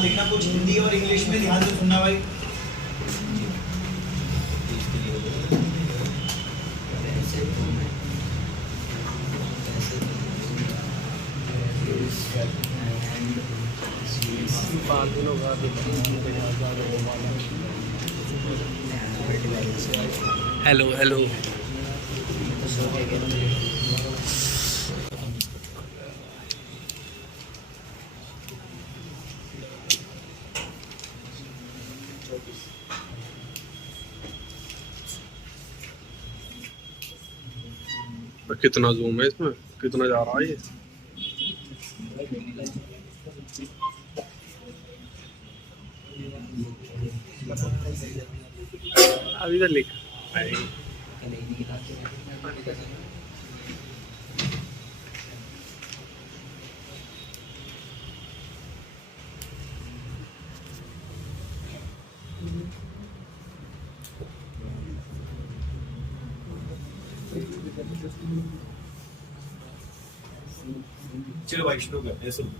यहाँ देखना, कुछ हिंदी और इंग्लिश में ध्यान से सुनना भाई। Hello hello. कितना जूम है इसमें, कितना जा रहा है ये? अभी तो लिख चलो भाई शुरू करते हैं। सुनो,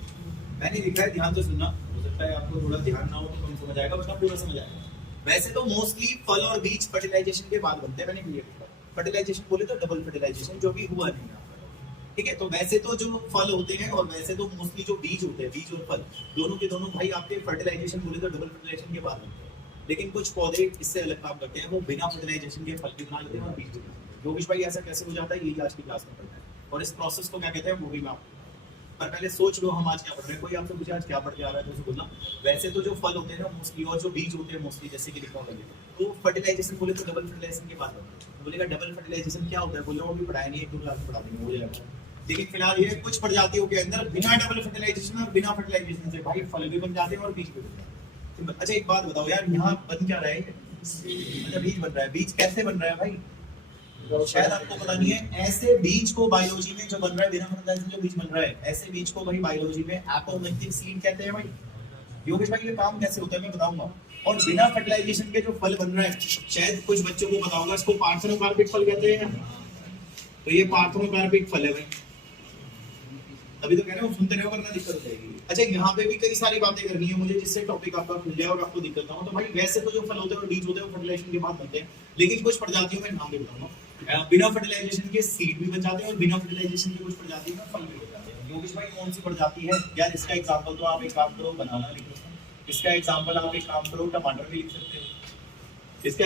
मैंने लिखा है, ध्यान से सुनना। हो सकता है आपको थोड़ा ध्यान ना हो तो कम समझ आएगा, वरना पूरा समझ आएगा। वैसे तो मोस्टली फल और बीज फर्टिलाइजेशन के बाद बनते हैं। मैंने क्लियर किया, फर्टिलाइजेशन बोले तो डबल फर्टिलाइजेशन, जो भी हुआ नहीं यहाँ पर। ठीक है, तो वैसे तो जो फल होते हैं और वैसे तो मोस्टली जो बीज होते हैं, बीज और फल दोनों के दोनों भाई आपके फर्टिलाइजेशन बोले तो डबल फर्टिलाइजेशन के बाद बनते हैं। लेकिन कुछ पौधे इससे अलग काम करते हैं, वो बिना फर्टिलाइजेशन के फल भी बना लेते हैं और बीज भी बना लेते हैं। योगेश भाई ऐसा कैसे हो जाता है, यही आज की क्लास में पढ़ना है। और इस प्रोसेस को क्या कहते हैं वो भी मैं आपको, पर पहले सोच लो हम आज क्या पढ़ रहे हैं। कोई आपसे पूछे आज क्या पढ़ के आ रहा है तो उसे बोलना। वैसे तो जो फल होते हैं ना मोस्टली, और जो बीज होते हैं मोस्टली, जैसे कि लिखा होगा तो फर्टिलाइजेशन बोले तो डबल फर्टिलाइजेशन के बाद होता है। तो बोलेगा डबल फर्टिलाइजेशन क्या होता है, बोल रहा हूँ अभी पढ़ाया नहीं, एक दो क्लास में पढ़ा देंगे हो जाएगा। लेकिन फिलहाल ये कुछ प्रजातियों के अंदर बिना डबल फर्टिलाइजेशन और बिना फर्टिलाइजेशन से भाई फल भी बन जाते हैं और बीज भी बन जाते हैं। अच्छा एक बात बताओ यार, यहाँ बन क्या रहा है? अच्छा बीज बन रहा है। बीज कैसे बन रहा है भाई? शायद आपको पता नहीं है। ऐसे बीज को बायोलॉजी में जो बन रहा है, बिना फर्टिलाइजेशन जो बीज बन रहा है, ऐसे बीज को भाई बायोलॉजी में एपोमिक्टिक सीड कहते हैं भाई। योगेश भाई ये काम कैसे होता है मैं बताऊंगा। और बिना फर्टिलाइजेशन के जो फल बन रहा है, शायद कुछ बच्चों को पता होगा, इसको पार्थेनोकार्पिक फल कहते हैं। तो ये पार्थेनोकार्पिक फल है भाई। अभी तो कह रहे हो सुनते रहो वरना दिक्कत हो जाएगी। अच्छा यहाँ पे भी कई सारी बातें करनी है मुझे, जिससे टॉपिक आपका खुल जाए और आपको दिक्कत ना हो। तो भाई वैसे तो जो फल होते हैं और बीज होते हैं वो फर्टिलाइजेशन के बाद बनते हैं, लेकिन कुछ प्रजातियों में नाम भी बताऊंगा, बिना फर्टिलाइजेशन के सीड भी बन जाते हैं और बिना फर्टिलाइजेशन के कुछ प्रजातियों में फल भी बन जाते हैं। योगेश भाई कौन सी प्रजाति है यार? इसका एग्जांपल तो आप एक काम करो, बनाना लिख लो। इसका एग्जांपल आप एक काम करो, टमाटर भी लिख सकते हो। इसका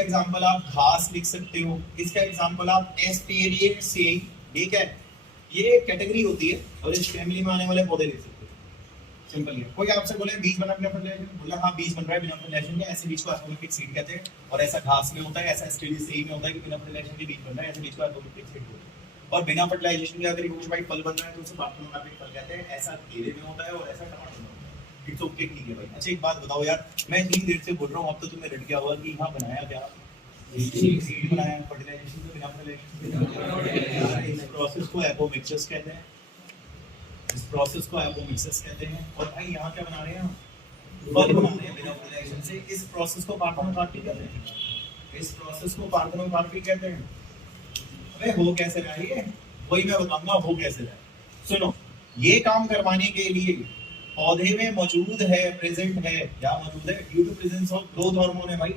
एग्जांपल आप घास लिख सकते हो। इसका एग्जांपल आप एस्पेरियेसी, ठीक है, ये कैटेगरी होती है और इस फैमिली में आने वाले पौधे लिख सकते हो। सिंपल है। कोई आपसे बोले बीज बना बिना फर्टिलाइजेशन, बोला हाँ बीज बन रहा है बिना फर्टिलाइजेशन के, ऐसे बीज को एपोमिक्टिक सीड कहते हैं। और ऐसा घास में होता है, ऐसा एस्पेरियेसी में होता है कि बिना फर्टिलाइजेशन के बीज बन रहा है, ऐसे बीज को एपोमिक्टिक सीड बोलते हैं। और बिना फर्टिलाइजेशन के अगर योगेश भाई फल बन रहा है तो उसे पार्थेनोकार्पिक फल कहते हैं। ऐसा केले में होता है और ऐसा टमाटर में होता है। इट्स ओके, ठीक है भाई। अच्छा एक बात बताओ यार, मैं इतनी देर से बोल रहा हूँ, अब तो तुम्हें रट गया होगा कि यहाँ बनाया क्या, सीड बनाया, फर्टिलाइजेशन तो बिना फर्टिलाइजेशन। इस प्रोसेस को एपोमिक्सिस कहते हैं। इस प्रोसेस को एपोमिक्सिस कहते हैं। और भाई यहाँ क्या बना रहे हैं हम? फल बना रहे हैं बिना फर्टिलाइजेशन से। इस प्रोसेस को पार्थेनोकार्पिक कहते हैं। इस प्रोसेस को पार्थेनोकार्पिक कहते हैं। अबे हो कैसे रहा है ये? वही मैं बताऊंगा हो कैसे रहा है। सुनो, ये काम करवाने के लिए पौधे में मौजूद है, प्रेजेंट है, क्या मौजूद है? Due to presence of growth hormone है भाई।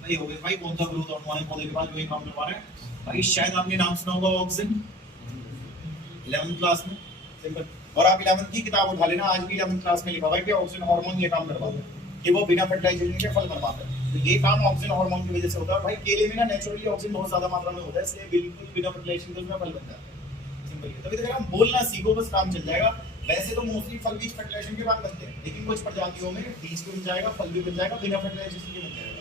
भाई हो गए भाई, कौन सा ग्रोथ हार्मोन है पौधे के पास जो ये काम करवा रहा है? भाई शायद आपने नाम सुना होगा ऑक्सिन, 11th क्लास में। सिंपल। और आप 11th की किताब उठा लेना, आज की 11th क्लास में लिखा हुआ है कि ऑक्सिन हार्मोन ये काम करवाता है कि वो बिना फर्टिलाइजेशन के फल बनवाता है। तो ये काम ऑक्सिन हार्मोन की वजह से होता है भाई। केले में ना नेचुरली ऑक्सिन बहुत ज्यादा मात्रा में होता है, इसलिए बिल्कुल बिना फर्टिलाइजेशन के उसमें फल बन जाता है। सिंपल है। तभी तो कह रहा हूं बोलना सीखो, बस काम चल जाएगा। वैसे तो मोस्टली फल बीज फर्टिलाइजेशन के बाद बनते हैं, लेकिन कुछ प्रजातियों में बीज भी बन जाएगा, फल भी बन जाएगा, बिना फर्टिलाइजेशन के बन जाएगा।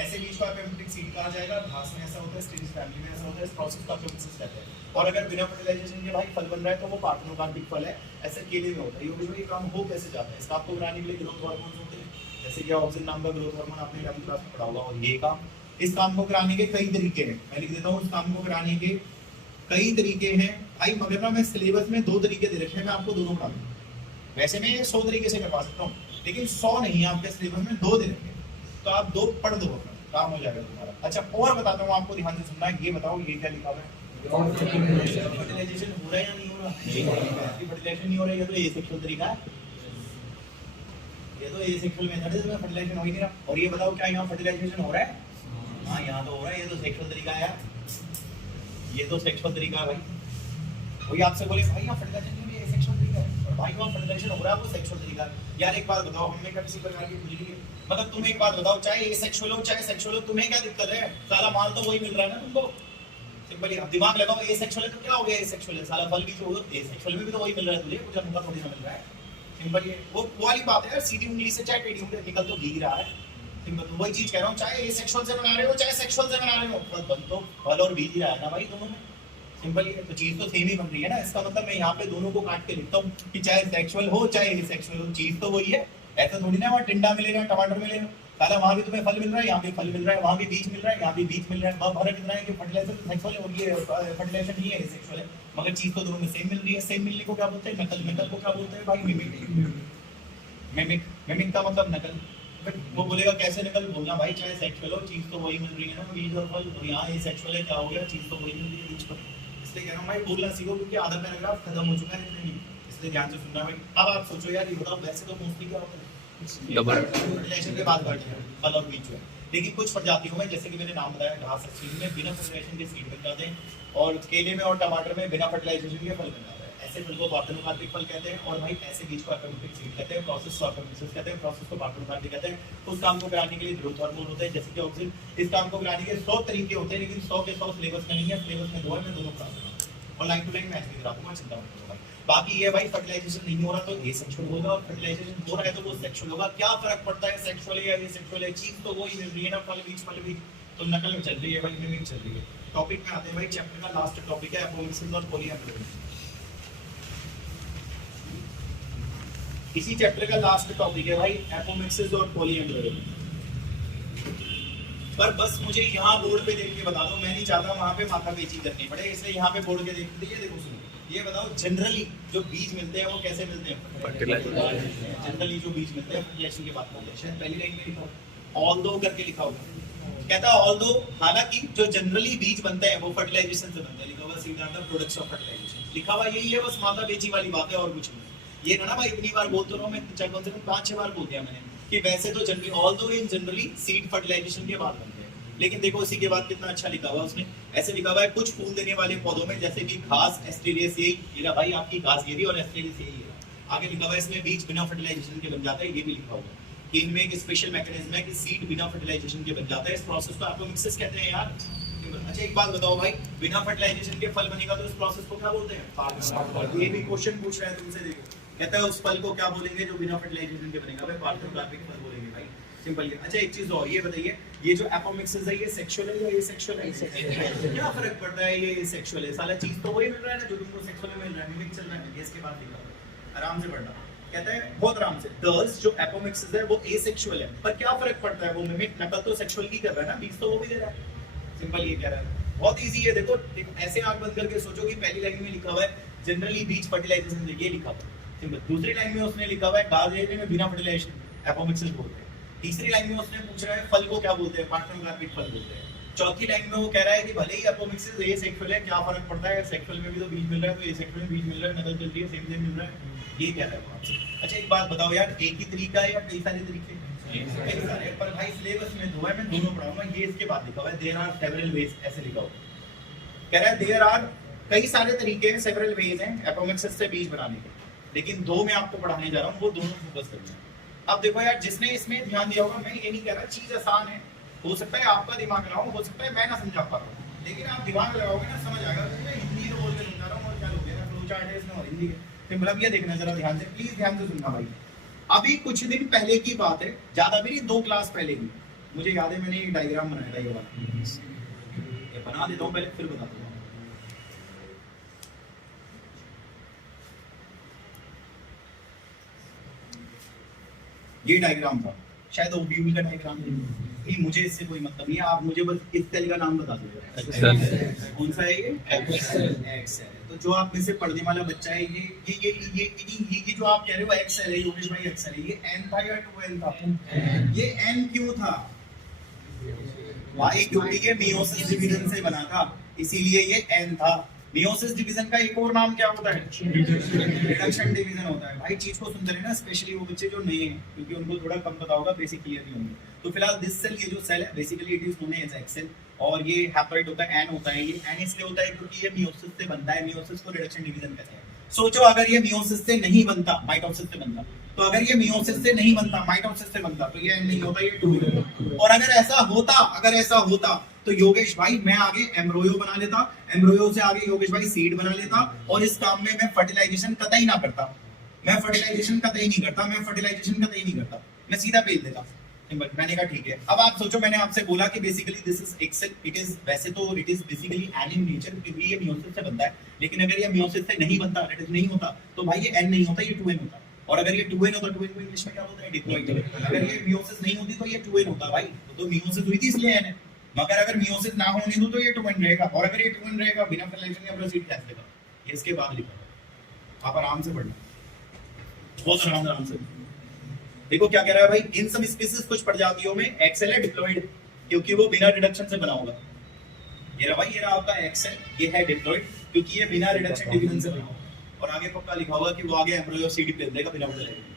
ऐसे बीज को एपोमिक्टिक सीड कहा जाएगा। घास में ऐसा होता है, स्टेरिस फैमिली में ऐसा होता है। इस प्रोसेस को एपोमिक्सिस कहते हैं। और अगर बिना फर्टिलाइजेशन के भाई फल बन रहा है तो वो पार्थेनोकार्पिक फल है। ऐसे केले में होता है। ये काम हो कैसे जाता है? इसका आपको बनाने के लिए ग्रोथ हार्मोन होते हैं, जैसे कि ऑक्सिन नाम का ग्रोथ हार्मोन आपने 11th क्लास में पढ़ा होगा। और ये काम, इस काम को कराने के कई तरीके हैं। मैं लिख देता हूँ, इस काम को कराने के कई तरीके हैं भाई। मगर ना मैं सिलेबस में 2 तरीके दे रखे हैं, मैं आपको दोनों पढ़ा दूंगा। वैसे मैं 100 तरीके से करवा सकता हूँ, लेकिन 100 नहीं, आपके सिलेबस में 2 दे रखे हैं, तो आप 2 पढ़ दो, काम हो जाएगा तुम्हारा। अच्छा और बताता हूँ आपको, ध्यान से सुनना। ये बताओ ये क्या लिखा हुआ है? फर्टिलाइजेशन हो रहा है या नहीं हो रहा? फर्टिलाइजेशन नहीं हो रहा है, या तो ये सेक्शुअल तरीका है। फल बनाने में बिना फर्टिलाइजेशन के फल बनते हैं, लेकिन ये काम ऑक्सिन हार्मोन की वजह से होता है भाई। केले में ये तो एसेक्सुअल मेथड है जिसमें फर्टिलाइजेशन हो ही नहीं रहा। और ये बताओ क्या यहाँ फर्टिलाइजेशन हो रहा है? हाँ यहाँ तो हो रहा है, ये तो सेक्सुअल तरीका है यार, ये तो सेक्सुअल तरीका है भाई। कोई आपसे बोले भाई यहाँ फर्टिलाइजेशन नहीं है, सेक्सुअल तरीका है, और भाई वहाँ फर्टिलाइजेशन हो रहा है वो सेक्सुअल तरीका है। यार एक बात बताओ, हमने क्या किसी प्रकार की पूछ ली? मतलब तुम एक बात बताओ, चाहे एसेक्सुअल हो चाहे सेक्सुअल हो, तुम्हें क्या दिक्कत है? साला माल तो वही मिल रहा है ना तुमको। सिंपली अब दिमाग लगाओ, एसेक्सुअल है तो क्या हो गया? एसेक्सुअल है साला फल भी तो एसेक्सुअल में भी तो वही मिल रहा है तुझे, कुछ अनोखा थोड़ी ना मिल रहा है। सिंपल ये वो वाली बात है यार, सीधी उंगली से चाहे टेढ़ी उंगली निकल तो घी रहा है। सिंपल तो वही चीज कह रहा हूँ, चाहे एसेक्सुअल से बना रहे हो चाहे सेक्सुअल से बना रहे हो, बन तो फल और बीज ही रहा है ना भाई दोनों में। सिंपल ये तो चीज तो सेम ही बन रही है ना। इसका मतलब मैं यहाँ पे दोनों को काट के लिखता हूँ कि चाहे सेक्सुअल हो चाहे एसेक्सुअल हो, चीज तो वही है। ऐसा थोड़ी ना वहाँ टिंडा मिलेगा टमाटर मिलेगा, साला वहाँ भी तुम्हें फल मिल रहा है, यहाँ भी फल मिल रहा है, वहाँ भी बीज मिल रहा है, यहाँ भी बीज मिल रहा है। फर्क इतना है कि फर्टिलाइजर सेक्सुअल है और ये फर्टिलाइजर नहीं है सेक्सुअल है, मगर चीज तो दोनों में सेम मिल रही है। सेम मिलने को क्या बोलते हैं? नकल। नकल को क्या बोलते हैं भाई? मिमिक। मिमिक मिमिक का मतलब नकल। वो बोलेगा कैसे नकल? बोलना भाई चाहे सेक्सुअल हो चीज तो वही मिल रही है ना, बीज और फल, और यहाँ ये सेक्सुअल है क्या हो गया? चीज तो वही मिल रही है बीज पर। इसलिए कह रहा हूँ भाई बोलना सीखो, क्योंकि आधा पैराग्राफ खत्म हो चुका है इतने, इसलिए ध्यान से सुनना भाई। अब आप सोचो यार, ये बताओ वैसे तो मोस्टली क्या होता है? डबल फर्टिलाइजेशन के बाद बढ़ते हैं फल और बीज जो है, लेकिन कुछ प्रजातियों में जैसे कि मैंने नाम बताया घास में बिना फर्टिलाइजेशन के सीड बन जाते हैं, और केले में और टमाटर में बिना फर्टिलाइजेशन के फल बन जाते हैं। ऐसे फल को पार्थेनोकार्पिक फल कहते हैं, और भाई ऐसे बीज को एपोमिक्सिस सीड कहते हैं, प्रोसेस को एपोमिक्सिस कहते हैं, प्रोसेस को पार्थेनोकार्पिक कहते हैं। उस काम को कराने के लिए ग्रोथ हार्मोन होते हैं जैसे कि ऑक्सिन। इस काम को कराने के 100 तरीके होते हैं, लेकिन 100 के 100 सिलेबस में नहीं है, सिलेबस में 2 है, मैं दोनों करा दूंगा और लाइन टू लाइन मैच भी करा दूंगा, चिंता मत करो भाई। बाकी ये भाई फर्टिलाइजेशन नहीं हो रहा तो ये सेक्सुअल होगा, और फर्टिलाइजेशन हो रहा है तो वो सेक्सुअल होगा। क्या फर्क पड़ता है सेक्सुअल है या ये सेक्सुअल है? चीज तो वही मिल रही है ना, फल बीज तो नकल में चल रही है भाई, मिमिक चल रही है। टॉपिक में आते हैं भाई, चैप्टर का लास्ट टॉपिक है एपोमिक्सिस और पॉलीएम्ब्रियोनिज्म। इसी चैप्टर का लास्ट टॉपिक है भाई एपोमिक्सिस और पॉलीएम्ब्रियोनिज्म। पर बस मुझे यहाँ बोर्ड पे देख के बता दो, मैं नहीं चाहता वहाँ पे माथा पेची करनी पड़े, इसलिए यहाँ पे बोर्ड के देख लीजिए। देखो सुनो, ये बताओ जनरली जो बीज मिलते हैं वो कैसे मिलते हैं? फर्टिलाइजेशन। जनरली जो बीज मिलते हैं फर्टिलाइजेशन के बाद मिलते हैं। शायद पहली लाइन में लिखा हो, ऑल्दो करके लिखा होगा, कहता है ऑल्दो, हालांकि जो जनरली बीज बनते हैं वो फर्टिलाइजेशन से बनते हैं, लिखा हुआ seed the products of fertilisation, लिखा हुआ यही है, बस माथा पेची वाली बात है और कुछ नहीं। ये ना भाई इतनी बार बोलते रहो, मैं चाहे कम से कम 5-6 बार बोल दिया मैंने कि वैसे तो generally although in generally seed fertilisation के बाद बनते हैं, लेकिन देखो इसी के बाद कितना अच्छा लिखा हुआ उसने, ऐसे लिखा हुआ है कुछ फूल देने वाले पौधों में जैसे कि घास, एस्टेरियस, यही ये भाई आपकी घास ये भी और एस्टेरियस यही है। आगे लिखा हुआ है इसमें बीज बिना फर्टिलाइजेशन के बन जाता है, ये भी लिखा हुआ है कि इनमें एक स्पेशल मैकेनिज्म है कि सीड बिना फर्टिलाइजेशन के बन जाता है। इस प्रोसेस को एपोमिक्सिस कहते हैं यार। अच्छा एक बात बताओ भाई, बिना फर्टिलाइजेशन के फल बनेगा तो इस प्रोसेस को क्या बोलते हैं? पार्थेनोकार्पिक। ये भी क्वेश्चन पूछ रहा है तुमसे, देखो कहता है उस फल को क्या बोलेंगे जो बिना फर्टिलाइजेशन के बनेगा? भाई पार्थेनोकार्पिक फल बोलेंगे भाई, सिंपल है। अच्छा एक चीज और ये बताइए, ये जो एपोमिक्सिस है ये सेक्सुअल है या ये सेक्सुअल है? क्या फर्क पड़ता है ये सेक्सुअल है? साला चीज तो वही मिल रहा है ना जो तुमको सेक्सुअल में मिल रहा है, मिमिक चल रहा है। ये इसके बाद लिखा हुआ है, आराम से पढ़ना। कहता है बहुत आराम से, दस जो एपोमिक्सिस है वो एसेक्सुअल है, पर क्या फर्क पड़ता है? वो मिमिक नकल तो सेक्सुअल की कर रहा है ना, बीज तो वो भी दे रहा है। सिंपल ये कह रहा है, बहुत इजी है। देखो ऐसे आंख बंद करके सोचो कि पहली लाइन में लिखा हुआ है जनरली बीज फर्टिलाइजेशन से, ये लिखा हुआ है सिंपल। दूसरी लाइन में उसने लिखा हुआ है घास लेने में बिना फर्टिलाइजेशन एपोमिक्सिस बोलते हैं। तीसरी लाइन में उसने पूछ रहा है फल को क्या बोलते हैं? पार्थेनोकार्पिक फल बोलते हैं। चौथी लाइन में वो कह रहा है कि भले ही एपोमिक्सिस ये सेक्सुअल है, क्या फर्क पड़ता है? सेक्सुअल में भी तो बीज मिल रहा है, तो ये सेक्सुअल में बीज मिल रहा है, नकल चल रही है, सेम मिल रहा है, ये कह रहा है आपसे। अच्छा एक बात बताओ यार, एक ही तरीका है या कई सारे तरीके? कई सारे, पर भाई सिलेबस में 2 है, मैं दोनों पढ़ाऊंगा। ये इसके बाद लिखा हुआ है देयर आर सेवरल वेज, ऐसे लिखा हुआ है। कह रहा है देयर आर कई सारे तरीके हैं, सेवरल वेज हैं एपोमिक्सिस से बीज बनाने के, लेकिन 2 मैं आपको पढ़ाने जा रहा हूँ, वो दोनों फोकस करना है। अब देखो यार, जिसने इसमें ध्यान दिया होगा, मैं ये नहीं कह रहा चीज आसान है, हो सकता है आपका दिमाग लगाओ, हो सकता है मैं ना समझा पा रहा हूँ, लेकिन आप दिमाग लगाओगे ना समझ आएगा। तो मैं हिंदी तो बोल के समझा रहा हूँ और क्या लोग ना फ्लो चार्ट है इसमें और हिंदी के, फिर मतलब ये देखना जरा ध्यान से, प्लीज ध्यान से सुनना भाई। अभी कुछ दिन पहले की बात है, ज्यादा भी नहीं, 2 क्लास पहले की, मुझे याद है मैंने ये डायग्राम बनाया था, ये वाला ये बना देता हूँ पहले फिर बताता हूँ। ये डायग्राम था, शायद ओबीयू का डायग्राम नहीं, मुझे इससे कोई मतलब नहीं है, आप मुझे बस इस सेल का नाम बता दो। कौन सा है ये? एक्सेल। तो जो आप में से पढ़ने वाला बच्चा है, ये जो आप कह रहे हो एक्सेल है, योगेश भाई एक्सेल है, ये n था या 2n था? ये n क्यों था भाई? क्योंकि ये मेयोसिस डिवीजन से बना था, इसीलिए ये n था। मियोसिस डिवीजन का एक और नाम क्या होता है? रिडक्शन डिवीजन होता है। भाई चीज को सुनते रहे ना, स्पेशली वो बच्चे जो नए हैं, क्योंकि उनको थोड़ा कम पता होगा, बेसिक क्लियर नहीं होंगे। तो फिलहाल दिस सेल, ये जो सेल है basically it is known as egg cell, और ये हैप्लॉइड होता है, एन होता है। ये एन इसलिए होता है क्योंकि ये मियोसिस से बनता है, मियोसिस को रिडक्शन डिवीजन कहते हैं। सोचो अगर ये मियोसिस से नहीं बनता, माइटोसिस से बनता, तो अगर ये मियोसिस से नहीं बनता, माइटोसिस से बनता, तो ये एन नहीं होता, ये 2 होता। और अगर ऐसा होता तो योगेश भाई मैं आगे एम्ब्रोयो बना लेता, एम्ब्रोयो से आगे योगेश भाई सीड बना लेता, और इस काम में मैं फर्टिलाइजेशन कतई ना करता, मैं फर्टिलाइजेशन कतई नहीं करता, मैं सीधा भेज देता। मैंने कहा ठीक है। अब आप सोचो, मैंने आपसे बोला कि basically this is egg cell, it is वैसे तो it is basically n in nature, क्योंकि ये मियोसिस से बनता है, लेकिन अगर ये मियोसिस से नहीं बनता, दैट इज नहीं होता, तो भाई ये एन नहीं होता, ये 2n होता। और अगर ये 2n होता, 2n को इंग्लिश में क्या बोलते हैं? डिप्लॉइड। अगर ये मियोसिस नहीं होती तो ये 2n होता भाई, तो मियोसिस हुई थी इसलिए n है। मगर अगर मियोसिस ना होने दो तो ये 2n रहेगा, और अगर ये 2n रहेगा बिना फर्टिलाइजेशन के प्रोसीड कैसे देगा? ये इसके बाद लिखा, आप आराम से पढ़ना, बहुत आराम से। देखो क्या कह रहा है भाई, इन सब स्पीसीज कुछ प्रजातियों में एक्सेल है डिप्लॉइड, क्योंकि वो बिना रिडक्शन से बना होगा। ये रहा भाई, ये रहा आपका एक्सेल, ये है डिप्लॉइड, क्योंकि ये बिना रिडक्शन डिवीजन से बना होगा। और आगे पक्का लिखा होगा कि वो आगे एम्ब्रियो सीडी भेज देगा बिना फर्टिलाइजेशन।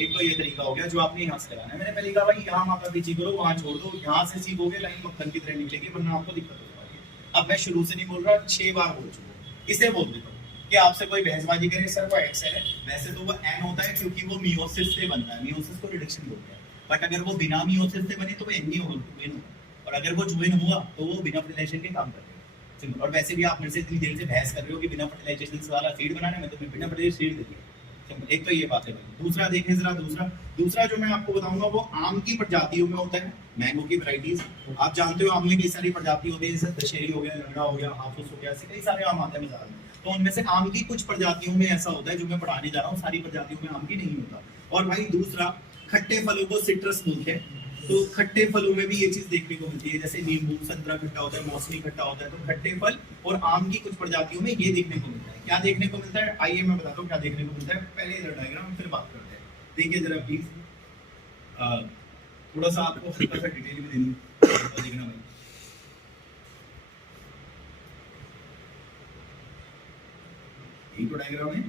एक तो ये तरीका हो गया जो आपने यहाँ से लगाना है। मैंने पहले कहा भाई यहाँ माता पीछी करो, वहां छोड़ दो, यहाँ से सीखोगे लाइन मक्खन की तरह निकलेगी, वरना आपको दिक्कत हो जाएगी। अब मैं शुरू से नहीं बोल रहा, 6 बार बोल चुका, इसे बोल देता हूँ कि आपसे कोई बहसबाजी करे सर वो एक्सेल है, वैसे तो वो एन होता है क्योंकि वो मियोसिस से बनता है, मियोसिस को रिडक्शन बोलते हैं। बट अगर वो बिना मियोसिस से बने तो वो एन नहीं होगा, 2n होगा। और अगर वो 2n हुआ तो वो बिना फर्टिलाइजेशन के काम करेगा, सिंपल। और वैसे भी आप मेरे से इतनी देर से बहस कर रहे हो कि बिना फर्टिलाइजेशन वाला सीड बनाना है, मैं तो बिना फर्टिलाइजेशन सीड दे दिया, सिंपल। एक तो ये बात है भाई। दूसरा देखें जरा, दूसरा जो मैं आपको बताऊंगा वो आम की प्रजातियों में होता है, मैंगो की वैरायटीज। आप जानते हो आम में कई सारी प्रजाति होती है, जैसे दशहरी हो गया, लंगड़ा हो गया, हाफूस हो गया, ऐसे कई सारे आम आते हैं बाजार में। तो उनमें से आम की कुछ प्रजातियों में ऐसा होता है, जो मैं पढ़ाने जा रहा हूँ, सारी प्रजातियों में आम की नहीं होता। और भाई दूसरा, खट्टे फलों को सिट्रस बोलते हैं, तो खट्टे फलों में भी ये चीज देखने को मिलती है, जैसे नींबू, संतरा खट्टा होता है, मौसमी खट्टा होता है। तो खट्टे फल और आम की कुछ प्रजातियों में ये देखने को मिलता है। क्या देखने को मिलता है? आइए मैं बताता हूँ क्या देखने को मिलता है। पहले इधर डायग्राम, फिर बात करते हैं। देखिए जरा प्लीज, थोड़ा सा आपको हल्का सा डिटेल भी देनी देखना भाई। ये तो डायग्राम है,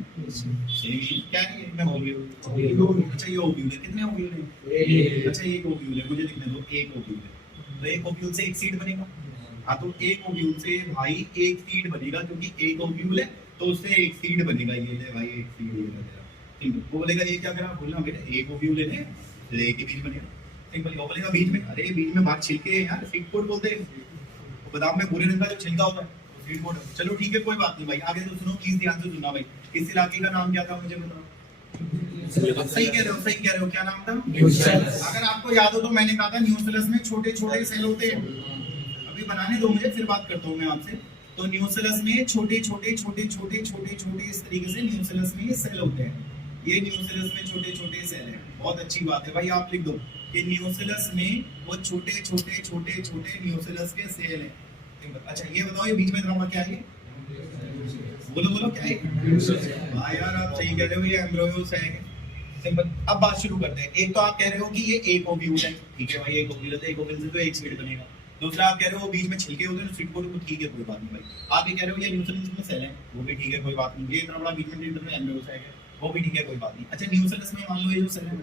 क्या है ये? मैं ओव्यूल। अच्छा ये ओव्यूल है, कितने ओव्यूल हैं? अच्छा एक ओव्यूल है, मुझे लिखने दो, एक ओव्यूल है। तो एक ओव्यूल से एक सीड बनेगा। हाँ, तो एक ओव्यूल से भाई एक सीड बनेगा, क्योंकि एक ओव्यूल है तो उससे एक सीड बनेगा। ये ले भाई एक सीड, ये तेरा ठीक है। वो बोलेगा ये क्या करा, बोलना बेटा एक ओव्यूल है, तो एक ही बीज बनेगा, सिंपल। वो बोलेगा बीज में, अरे बीज में बात छिलके यार, सीड कोड बोलते हैं। बादाम में भूरे रंग का जो छिलका होता है, चलो ठीक है कोई बात नहीं भाई। आगे तो सुनो, प्लीज ध्यान से सुनना भाई। इस इलाके का नाम क्या था मुझे बताओ। सही कह रहे हो, क्या नाम था? अगर आपको याद हो तो मैंने कहा था न्यूसेलस में छोटे छोटे सेल होते हैं। अभी बनाने दो मुझे, फिर बात करता हूँ मैं आपसे। तो न्यूसेलस में छोटे छोटे इस तरीके से न्यूसेलस में ये सेल होते हैं। ये न्यूसेलस में छोटे छोटे सेल है। बहुत अच्छी बात है भाई, आप लिख दो कि न्यूसेलस में वो छोटे छोटे न्यूसेलस के सेल है। अच्छा ये बताओ, ये बीच में ड्रामा क्या है? बोलो क्या है? हाँ यार आप सही कह रहे हो, ये एम्ब्रियोस है, सिंपल। अब बात शुरू करते हैं। एक तो आप कह रहे हो कि ये एक ओव्यूल है, ठीक है भाई, एक ओव्यूल है, एक ओव्यूल से तो एक सीड बनेगा। दूसरा आप कह रहे हो बीच में छिलके होते हैं सीड को, ठीक है कोई बात नहीं भाई। आप ये कह रहे हो ये न्यूसेलस में सेल है, वो भी ठीक है कोई बात नहीं। ये इतना बड़ा बीच में एम्ब्रियोस है, वो भी ठीक है कोई बात नहीं। अच्छा न्यूसेलस में मान लो ये जो सेल है,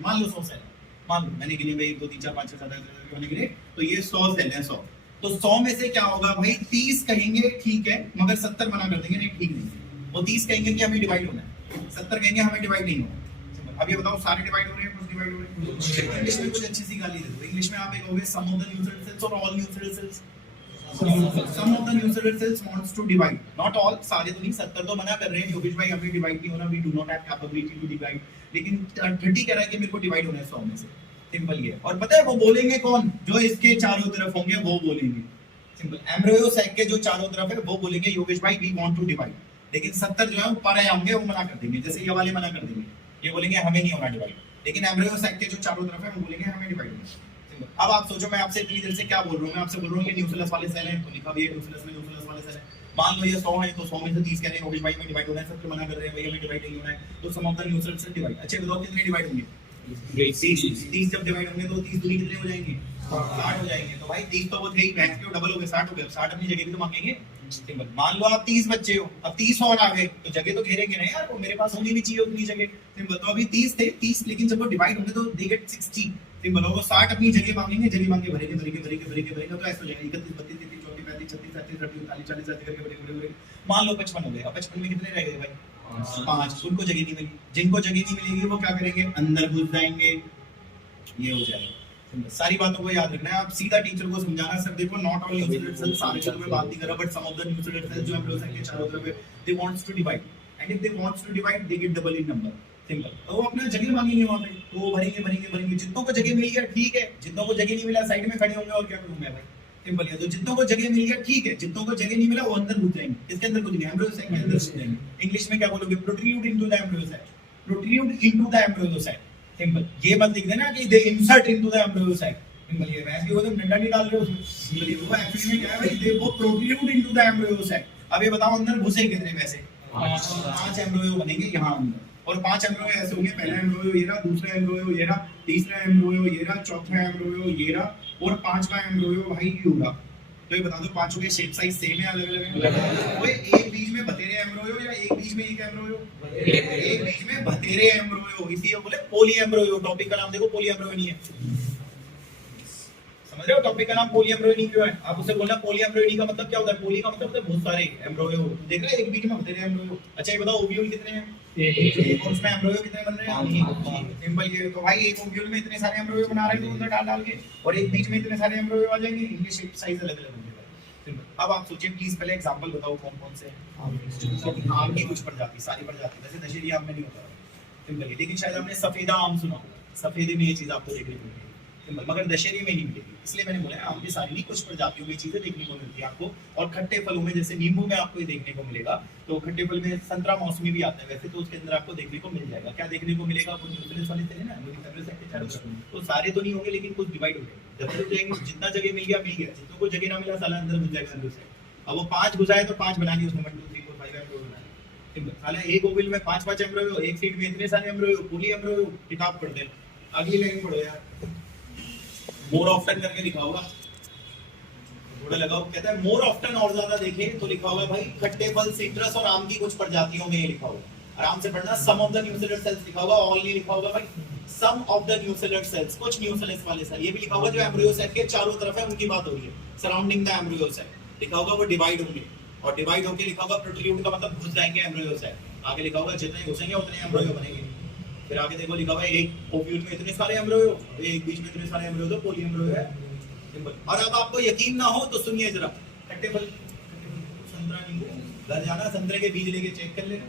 मान लो 100 सेल, मान लो मैंने गिने भाई 1 2 3 4 5 6 7 8 होने के लिए, तो ये 100 सेल है। 100 तो 100 में से क्या होगा भाई, 30 कहेंगे ठीक है, मगर 70 मना कर देंगे, नहीं ठीक नहीं। वो 30 कहेंगे कि हमें डिवाइड होना है, 70 कहेंगे हमें डिवाइड नहीं होना। अब ये बताओ सारे डिवाइड हो रहे हैं, कुछ डिवाइड हो रहे हैं? इंग्लिश में कुछ अच्छी सी गाली दे दो। इंग्लिश में आप एक कहोगे some of the nucellus cells और all nucellus cells. Some of the nucellus cells wants to divide, not all, सारे तो नहीं। 70 तो मना कर रहे हैं योगेश भाई, हमें डिवाइड नहीं होना, we do not have capability to divide. लेकिन 30 कह रहा है कि मेरे को डिवाइड होना है 100 में से, सिंपल ये। और पता है वो बोलेंगे कौन? जो इसके चारों तरफ होंगे वो बोलेंगे, सिंपल। एम्ब्रियो साइक के जो चारों तरफ है वो बोलेंगे योगेश भाई वी वांट टू डिवाइड। लेकिन 70 जो है वो पर होंगे, वो मना कर देंगे, जैसे ये वाले मना कर देंगे, ये बोलेंगे हमें नहीं होना डिवाइड। लेकिन एम्ब्रियो साइक के जो चारों तरफ है वो बोलेंगे हमें डिवाइड होना, सिंपल। अब आप सोचो मैं आपसे इतनी देर से क्या बोल रहा हूँ, मैं आपसे बोल रहा हूँ कि न्यूसेलस वाले सेल हैं, तो लिखा भी है न्यूसेलस में न्यूसेलस वाले सेल है। मान लो ये 100 है, तो 100 में से 30 कह रहे हैं योगेश भाई में डिवाइड होना है, 70 मना कर रहे हैं भाई हमें डिवाइड नहीं होना है, तो सम ऑफ द न्यूसेलस से डिवाइड। अच्छा बताओ कितने डिवाइड होंगे? 30 जब डिवाइड होंगे तो 30 दूनी कितने हो जाएंगे? 60 हो जाएंगे। तो भाई 30 तो वो थे ही, मैक्स के डबल हो गए, 60 हो गए। 60 अपनी जगह भी तो मांगेंगे, सिंपल। मान लो आप 30 बच्चे हो, अब 30 और आ गए तो जगह तो घेरेंगे ना यार, वो मेरे पास होनी भी चाहिए उतनी जगह। सिंपल। तो अभी 30 थे, 30 लेकिन जब वो डिवाइड होंगे तो दे गेट 60। सिंपल। और वो 60 अपनी जगह मांगेंगे, जगह मांग के भरेंगे तो ऐसा हो जाएगा 31 32 33 34 35 36 37 38 39 40 ऐसे करके भरेंगे। मान लो 55 हो गए। अब 55 में कितने रह गए भाई? 5। उनको जगह नहीं मिली, जिनको जगह नहीं मिलेगी वो क्या करेंगे? अंदर घुस जाएंगे। ये हो जाएगा। सारी बातों को याद रखना है। आप सीधा टीचर को समझाना, सर देखो नॉट ऑल न्यूक्लियर सेल्स, सारे की तो मैं बात नहीं कर रहा, but some of the nuclear cells जो एम्ब्रियो सेल के चारों तरफ है, they wants to divide, and if they wants to divide they get double in number. Simple. तो वो अपना जगह मांगेंगे वहां पे, तो वो भरेंगे। जितनों को जगह मिल गया ठीक है, जितनों को जगह नहीं मिला साइड में खड़े होंगे और क्या करूंगा भाई? सिंपल है। तो जितनों को जगह मिल गया ठीक है, जितनों को जगह नहीं मिला वो अंदर घुस जाएंगे। किसके अंदर घुस जाएंगे? एम्ब्रियो सेल के अंदर घुस जाएंगे। इंग्लिश में क्या बोलोगे? Protrude into the embryo cell, protrude into the embryo cell. Simple. ये मत लिख देना कि they insert into the embryo cell. Simple. ये वैसे वो तो डंडा नहीं डाल रहे उसमें। सिंपल। वो एक्चुअली में क्या है भाई? दे वो protrude into the embryo cell. अब ये बताओ अंदर घुसे कितने? वैसे 5 एम्ब्रियो बनेंगे यहाँ अंदर, और 5 एम्ब्रियो ऐसे होंगे। पहला एम्ब्रियो ये रहा, दूसरा एम्ब्रियो ये रहा, तीसरा एम्ब्रियो ये रहा, चौथा एम्ब्रियो ये रहा, और 5वां एम्ब्रियो भाई ये होगा। तो ये बता दो पांचों के शेप साइज सेम है, अलग-अलग है? वो एक बीच में बतेरे एम्ब्रियो या एक बीच में एक एम्ब्रियो? एक बीच में बतेरे एम्ब्रियो, इसीलिए बोले पोली एम्ब्रियो। टॉपिक का नाम देखो, पोली एम्ब्रियो नहीं है। समझ रहे हो? टॉपिक का नाम पोली एम्ब्रियोनी क्यों है? आप उसे बोलना पोली एम्ब्रियोनी का मतलब क्या होता है? पोली का मतलब होता है बहुत सारे एम्ब्रियो। देख रहे हैं एक बीच में बतेरे एम्ब्रियो। अच्छा ये बताओ ओव्यूल कितने हैं? एक। और उसमें एम्ब्रियो कितने बन रहे हैं? सिंपल। ये तो भाई एक ओव्यूल में इतने सारे एम्ब्रियो बना रहे हैं अंदर डाल के, और एक बीच में इतने सारे एम्ब्रियो आ जाएंगे। इनके शेप साइज अलग-अलग होंगे। सिंपल। अब आप सोचिए प्लीज, पहले एग्जांपल बताओ कौन-कौन से आम की कुछ प्रजाति, सारी प्रजाति। वैसे दशहरी आम में नहीं होता। सिंपल। लेकिन शायद आपने सफेदा आम सुना होगा, सफेदे में ये चीज आपको देखने को मिलेगी। मगर दशहरी में नहीं मिलेगी, इसलिए मैंने बोला आम की सारी नहीं, कुछ प्रजातियों में चीजें देखने को मिलती है आपको। और खट्टे फलों में जैसे नींबू में आपको ये देखने को मिलेगा, तो खट्टे फल में संतरा मौसमी भी आता है वैसे, तो उसके अंदर आपको देखने को मिल जाएगा। क्या देखने को मिलेगा? वो न्यूक्लियस वाले थे ना, तो सारे तो नहीं होंगे लेकिन कुछ डिवाइड हो जाएंगे। जितना जगह मिल गया, जितनों को जगह ना मिला साला अंदर घुस जाएगा। अब वो 5 घुसाए तो 5 बनानी, उसमें 1 2 3 4 5 एम्ब्रियो बनानी। सिंपल। साला एक ओवल में 5 एम्ब्रियो, एक सीट में इतने सारे एम्ब्रियो, पोली एम्ब्रियो। किताब पढ़ते हैं, अगली लाइन पढ़ो यार। मोर ऑफ्टन करके लिखा होगा, थोड़ा लगाओ। कहता है मोर ऑफ्टन, और ज्यादा देखें तो लिखा होगा भाई खट्टे फल, सिट्रस और आम की कुछ प्रजातियों में ये लिखा होगा। आराम से पढ़ना। सम ऑफ द न्यूक्लियर सेल्स लिखा होगा, ऑल नहीं लिखा होगा भाई। सम ऑफ द न्यूक्लियर सेल्स, कुछ न्यूक्लियस वाले सेल। ये भी लिखा होगा जो एम्ब्रियो सेल के चारों तरफ है उनकी बात हो रही है। सराउंडिंग द एम्ब्रियो सेल लिखा होगा, वो डिवाइड होंगे, और डिवाइड होके लिखा होगा प्रोट्रूड का मतलब घुस जाएंगे एम्ब्रियो सेल। आगे लिखा होगा जितने घुसेंगे उतने एम्ब्रियो बनेंगे। फिर आगे देखो लिखा हुआ है एक ओव्यूल में इतने सारे एम्ब्रियो, एक बीच में इतने सारे एम्ब्रियो, तो पोली एम्ब्रियो है। सिंपल। और अब आपको यकीन ना हो तो सुनिए जरा, खट्टे फल, संतरा, नींबू, घर जाना संतरे के बीज लेके चेक कर लेना।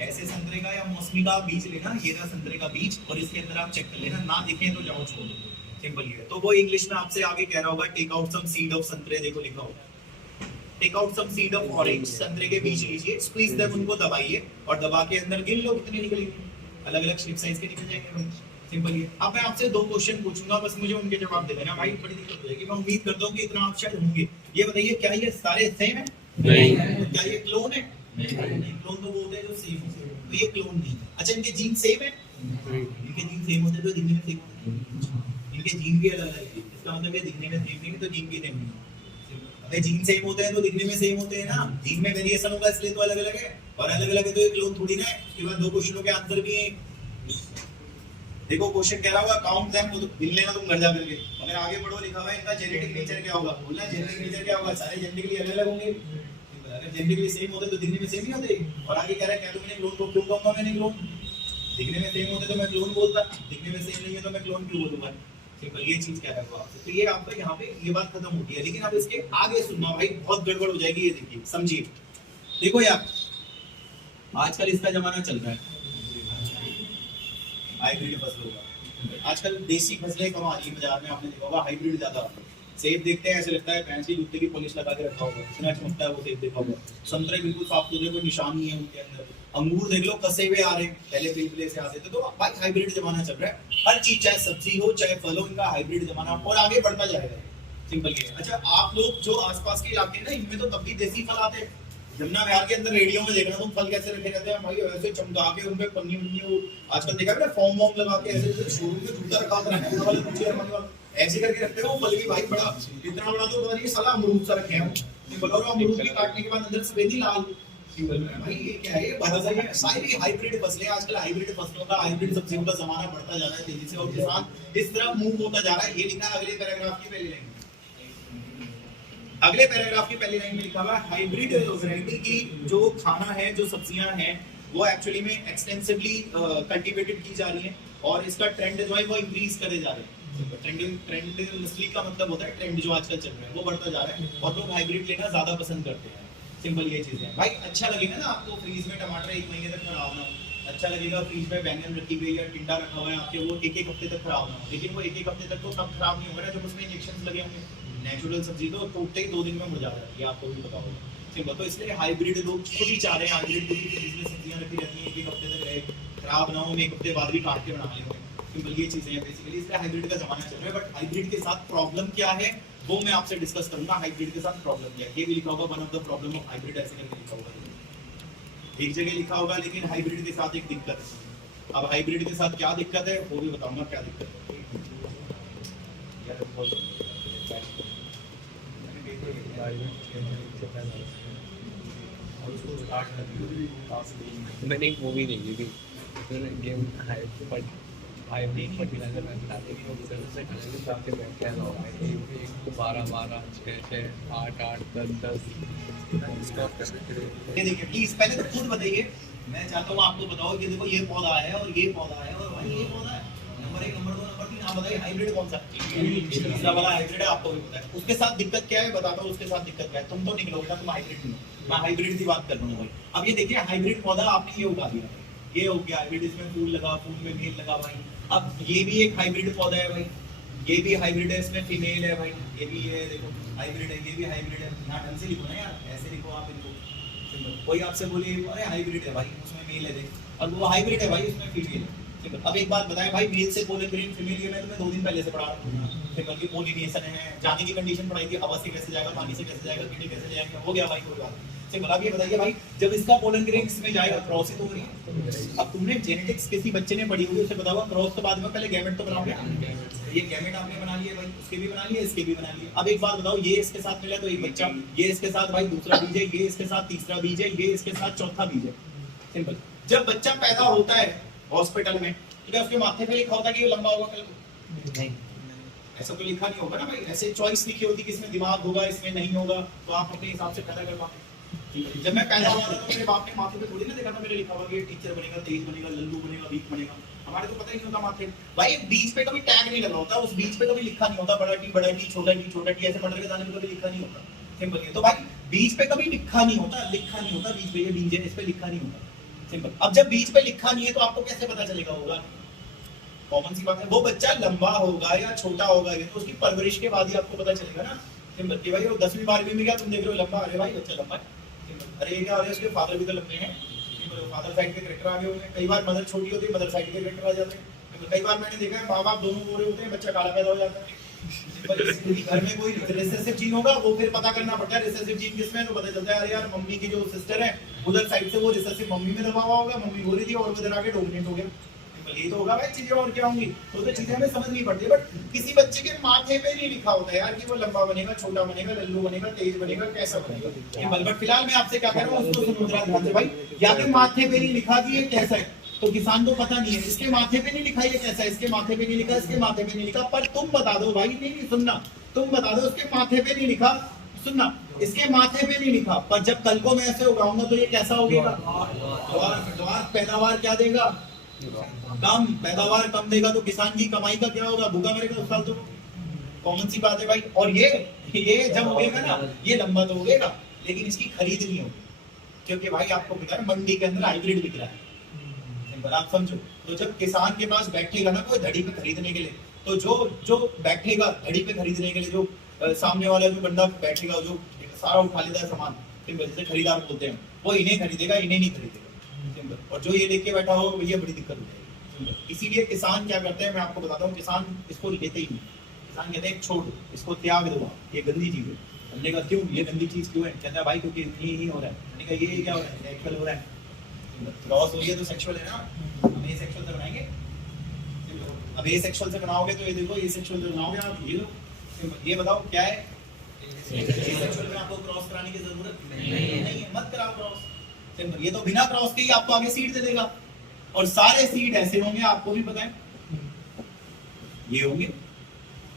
ऐसे संतरे का या मौसमी का बीज लेना, ये रहा संतरे का बीज, और इसके अंदर आप चेक कर लेना, ना दिखे तो जाओ छोड़ दो। सिंपल ये है। तो वो इंग्लिश में आपसे आगे कह रहा होगा take out some seed of संतरे, देखो लिखा होगा take out some seed of orange. संतरे के बीज लीजिए, स्क्वीज देम, उनको दबाइए, और दबा के अंदर गिन लो कितने निकलेंगे। अलग-अलग शेप साइज के निकल जाएंगे। सिंपल ये। अब मैं आपसे 2 क्वेश्चन पूछूंगा, बस मुझे उनके जवाब दे देना भाई, बड़ी दिक्कत हो जाएगी। मैं उम्मीद करता हूं कि इतना आप शायद होंगे। ये बताइए क्या ये सारे सेम है? नहीं। क्या ये क्लोन है? नहीं। क्लोन तो वो होते हैं जो सेम हो, तो ये क्लोन नहीं। अच्छा इनके जीन सेम है? इनके जीन सेम होते तो दिखने में सेम होते। इनके जीन भी अलग-अलग है, इसका मतलब ये दिखने में सेम नहीं तो जीन भी सेम नहीं। अबे जीन सेम होते हैं तो दिखने में सेम होते हैं ना, जीन में वेरिएशन होगा इसलिए तो अलग-अलग है, और अलग-अलग है तो ये क्लोन थोड़ी ना है। उसके बाद 2 क्वेश्चनों के आंसर भी हैं। देखो क्वेश्चन कह रहा होगा काउंट देम, तो गिन लेना तुम घर जा करके। अगर आगे बढ़ो लिखा हुआ है इनका जेनेटिक नेचर क्या होगा, बोलना जेनेटिक नेचर क्या होगा। सारे जेनेटिकली अलग-अलग होंगे, अगर जेनेटिकली सेम होते तो दिखने में सेम ही होते। और आगे कह रहा है क्या तुमने क्लोन को क्यों कहूंगा? मैंने क्लोन दिखने में सेम होते तो मैं क्लोन बोलता, दिखने में सेम नहीं है तो मैं क्लोन क्यों बोलूंगा? सिंपल ये चीज कह रहा हूं आपसे। तो ये आपका यहाँ पे ये बात खत्म होती है, लेकिन अब इसके आगे सुनना भाई, बहुत गड़बड़ हो जाएगी। ये देखिए समझिए, देखो यार आजकल इसका जमाना चल रहा है हाइब्रिड फसलों का। आजकल देसी फसलें कम आ रही है बाजार में, आपने देखा होगा हाइब्रिड ज्यादा। सेब देखते हैं ऐसे लगता है भैंस की जूते की पॉलिश लगा के रखा होगा, इतना चमकता है वो सेब, देखा होगा। संतरे बिल्कुल साफ सुथरे, कोई निशान नहीं है उनके अंदर। अंगूर देख लो कसे हुए आ रहे हैं, पहले पिलपिले से आते थे। तो भाई हाइब्रिड जमाना चल रहा है, हर चीज चाहे सब्जी हो चाहे फल हो, इनका हाइब्रिड जमाना और आगे बढ़ता जाएगा। सिंपल ये। अच्छा आप लोग जो आसपास के इलाके ना, इनमें तो तब भी देसी फल आते हैं। जमुना विहार के अंदर रेडियो में देखना तुम फल कैसे रखे रहते हैं भाई, ऐसे चमका के उनपे पन्नी वन्नी, आजकल देखा है ना फॉर्म वॉर्म लगा के ऐसे शोरूम में जूता रखा होता है वाले, ऐसे करके रखते हैं वो फल भी भाई बड़ा, इतना बड़ा तो पता नहीं साला अमरूद सा रखे हैं। सिंपल। और अमरूद भी काटने के बाद अंदर सफेद ही लाल। भाई ये क्या है, ये बहुत सही है। सारी हाइब्रिड फसलें आजकल, हाइब्रिड फसलों का, हाइब्रिड सब्जियों का जमाना बढ़ता जा रहा है तेजी से, और किसान इस तरफ मूव होता जा रहा है। ये लिखा है अगले पैराग्राफ की पहली लाइन में, अगले पैराग्राफ की पहली लाइन में लिखा हुआ है हाइब्रिड वैरायटी की जो खाना है, जो सब्जियां हैं, वो एक्चुअली में एक्सटेंसिवली कल्टीवेटेड की जा रही है, और इसका ट्रेंड जो है वो इंक्रीज करे जा रहे हैं। ट्रेंड नस्ली का मतलब होता है ट्रेंड जो आजकल चल रहा है वो बढ़ता जा रहा है, और लोग हाइब्रिड लेना ज्यादा पसंद करते हैं। सिंपल ये चीज है भाई। अच्छा लगेगा ना आपको फ्रीज में टमाटर 1 महीने तक खराब ना हो, अच्छा लगेगा फ्रीज में बैंगन रखी हुई है, टिंडा रखा हुआ है आपके, वो 1-1 हफ्ते तक खराब ना हो। लेकिन वो 1-1 हफ्ते तक तो तब खराब नहीं होगा जब उसमें इंजेक्शन लगे होंगे। नेचुरल सब्जी तो टूटते ही 2 दिन में मुरझा जाती है, आपको भी पता होगा। सिंपल। तो इसलिए हाइब्रिड लोग खुद ही चाह रहे हैं, हाइब्रिड खुद ही फ्रीज में सब्जियां रखी रहती हैं, 1-1 हफ्ते तक रहे, खराब ना हो, 1 हफ्ते बाद भी काट के बना लेंगे। सिंपल ये चीजें हैं बेसिकली, इसलिए हाइब्रिड का जमाना चल रहा है। बट हाइब्रिड के साथ प्रॉब्लम क्या है वो मैं आपसे डिस्कस करूंगा। हाइब्रिड के साथ प्रॉब्लम क्या है ये भी लिखा होगा, one of the problem of hybrid ऐसे करके लिखा होगा, एक जगह लिखा होगा। लेकिन हाइब्रिड के साथ एक दिक्कत है। अब हाइब्रिड के साथ क्या दिक्कत है वो भी बताऊंगा, क्या दिक्कत है। मैंने एक मूवी देखी थी, गेम हाइब्रिड फर्टिलाइजर में मिलाते हैं, उधर से खाने के मैं क्या होगा 12-12, 6-6, 8-8, 10-10। ये देखिए प्लीज पहले तो खुद बताइए, मैं चाहता हूँ आपको बताओ कि देखो ये पौधा है और ये पौधा है, और भाई ये पौधा है नंबर 1, नंबर 2, नंबर 3, आप बताइए हाइब्रिड कौन सा? तीसरा वाला हाइब्रिड है, आपको भी पता है। उसके साथ दिक्कत क्या है बताता हूँ, उसके साथ दिक्कत क्या है। तुम तो निकलोगे ना, तुम हाइब्रिड नहीं हो, मैं हाइब्रिड की बात कर रहा हूँ भाई। अब ये देखिए हाइब्रिड पौधा आपने ये उगा दिया, ये हो गया हाइब्रिड, इसमें फूल लगा, फूल में मेल लगा भाई। अब ये भी एक हाइब्रिड पौधा है भाई, ये भी हाइब्रिड है, इसमें फीमेल है भाई, ये भी है देखो हाइब्रिड है, ये भी हाइब्रिड है। ना ढंग से लिखो ना यार, ऐसे लिखो आप इनको। कोई आपसे बोले अरे हाइब्रिड है भाई, उसमें मेल है देख, और वो हाइब्रिड है भाई, उसमें फीमेल है। अब एक बात बताएं भाई, मेल से पोलन ग्रेन फीमेल, ये मैं तुम्हें 2 दिन पहले से पढ़ा रहा हूँ। सिंपल की पोलिनेशन है, जाने की कंडीशन पढ़ाई थी, हवा से कैसे जाएगा, पानी से कैसे जाएगा, कीड़े कैसे जाएंगे, हो गया भाई कोई बात। सिंपल। अब ये बताइए भाई, जब इसका पोलन ग्रेन इसमें जाएगा, क्रॉस ही तो हो रही है। अब तुमने जेनेटिक्स किसी बच्चे ने पढ़ी होगी, उसे बताओ क्रॉस तो बाद में, पहले गैमेट तो बनाओगे। ये गैमेट आपने बना लिए भाई, उसके भी बना लिए, इसके भी बना लिए। अब एक बात बताओ, ये इसके साथ मिला तो एक बच्चा, ये इसके साथ भाई दूसरा बीज है, ये इसके साथ तीसरा बीज है, ये इसके साथ चौथा बीज है। सिंपल। जब बच्चा पैदा होता है हॉस्पिटल में, तो क्या उसके माथे पे लिखा होता है कि ये लंबा होगा कल को? नहीं, ऐसा तो लिखा नहीं होगा ना भाई। ऐसे चॉइस लिखी होती कि इसमें दिमाग होगा, इसमें नहीं होगा, तो आप अपने हिसाब से पैदा कर पाते। जब मैं पैदा हुआ था तो मेरे बाप ने माथे पे थोड़ी ना देखा था मेरे लिखा हुआ कि टीचर बनेगा, तेज बनेगा, लल्लू बनेगा, वीक बनेगा। हमारे तो पता ही नहीं होता माथे भाई, बीच पे कभी टैग नहीं लगा होता, उस बीच पे कभी लिखा नहीं होता बड़ा टी, छोटा टी, छोटा टी, ऐसे मटर के दाने पे कभी लिखा नहीं होता। सिंपल है। तो भाई बीच पे कभी लिखा नहीं होता, लिखा नहीं होता बीच पे, ये बीज है, इस पे लिखा नहीं होता। सिंपल। अब जब बीच पे लिखा नहीं है तो आपको कैसे पता चलेगा होगा? कॉमन सी बात है, वो बच्चा लंबा होगा या छोटा होगा, ये तो उसकी परवरिश के बाद ही आपको पता चलेगा ना। सिंपल कि भाई वो 10वीं 12वीं में क्या तुम देख रहे हो लंबा, अरे भाई बच्चा लंबा है। अरे क्या हो रहा है, उसके फादर भी तो लंबे हैं, फादर साइड के कैरेक्टर आगे होंगे। कई बार मदर छोटी होती है, मदर साइड के कैरेक्टर आ जाते हैं। कई बार मैंने देखा है माँ बाप दोनों गोरे होते हैं, बच्चा काला पैदा हो जाता है। घर में कोई रिसेसिव जीन होगा, वो फिर पता करना पड़ता है रिसेसिव जीन किसमें, तो पता चलता है अरे यार मम्मी की जो सिस्टर है उधर साइड से वो रिसेसिव मम्मी में दबा हुआ होगा, मम्मी गोरी थी और उधर आके डोमिनेंट हो गया। ये तो होगा भाई, चीजें और क्या होंगी, तो चीजें हमें समझ नहीं पड़ती। बट किसी बच्चे के माथे पे नहीं लिखा होता यार कि वो लंबा बनेगा, छोटा बनेगा, लल्लू बनेगा, तेज बनेगा, कैसा बनेगा। बट फिलहाल मैं आपसे क्या कह रहा हूँ उसको सुनो जरा ध्यान से भाई। या तो माथे पे नहीं लिखा कि ये कैसा है, तो किसान को पता नहीं है, इसके माथे पे नहीं लिखा ये कैसा है, इसके माथे पे नहीं लिखा, इसके माथे पे नहीं लिखा, पर तुम बता दो भाई, नहीं सुनना, तुम बता दो उसके माथे पे नहीं लिखा, सुनना, इसके माथे पे नहीं लिखा, पर जब कल को मैं ऐसे उगाऊंगा तो ये कैसा होगा? पैदावार क्या देगा? कम। पैदावार कम देगा तो किसान की कमाई का क्या होगा? भूखा मरेगा उस साल तो। कॉमन सी बात है भाई। और ये जब उगेगा ना, ये लंबा तो उगेगा लेकिन इसकी खरीद नहीं होगी, क्योंकि भाई आपको पता है मंडी के अंदर हाइब्रिड बिक रहा है। आप समझो, तो जब किसान के पास बैठेगा ना कोई धड़ी पे खरीदने के लिए, तो जो बैठेगा धड़ी पे खरीदने के लिए, जो सामने वाला जो बंदा बैठेगा, जो सारा उठा लेता है सामान, जैसे खरीदार बोलते हैं, वो इन्हें खरीदेगा, इन्हें नहीं खरीदेगा। और जो ये लेके बैठा हो भैया बड़ी दिक्कत हो जाएगी। इसीलिए किसान क्या करते हैं मैं आपको बताता हूँ, किसान इसको लेते ही नहीं। किसान कहते हैं छोड़ दो इसको, त्याग दो, ये गंदी चीज है। हमने कहा क्यों, ये गंदी चीज क्यों है? कहता है भाई क्योंकि ये हो रहा है। मैंने कहा ये क्या हो रहा है? सेक्सुअल हो रहा है। क्रॉस हो रही है तो सेक्सुअल है ना, हम ये सेक्सुअल से बनाएंगे। अब ये सेक्सुअल से बनाओगे तो ये देखो, ये सेक्सुअल से बनाओगे आप, ये लो। ये बताओ क्या है? एसेक्सुअल में आपको क्रॉस कराने की जरूरत नहीं है, मत कराओ क्रॉस। सिंपल। ये तो बिना क्रॉस के ही आपको आगे सीड दे देगा, और सारे सीड ऐसे होंगे, आपको भी पता है ये होंगे।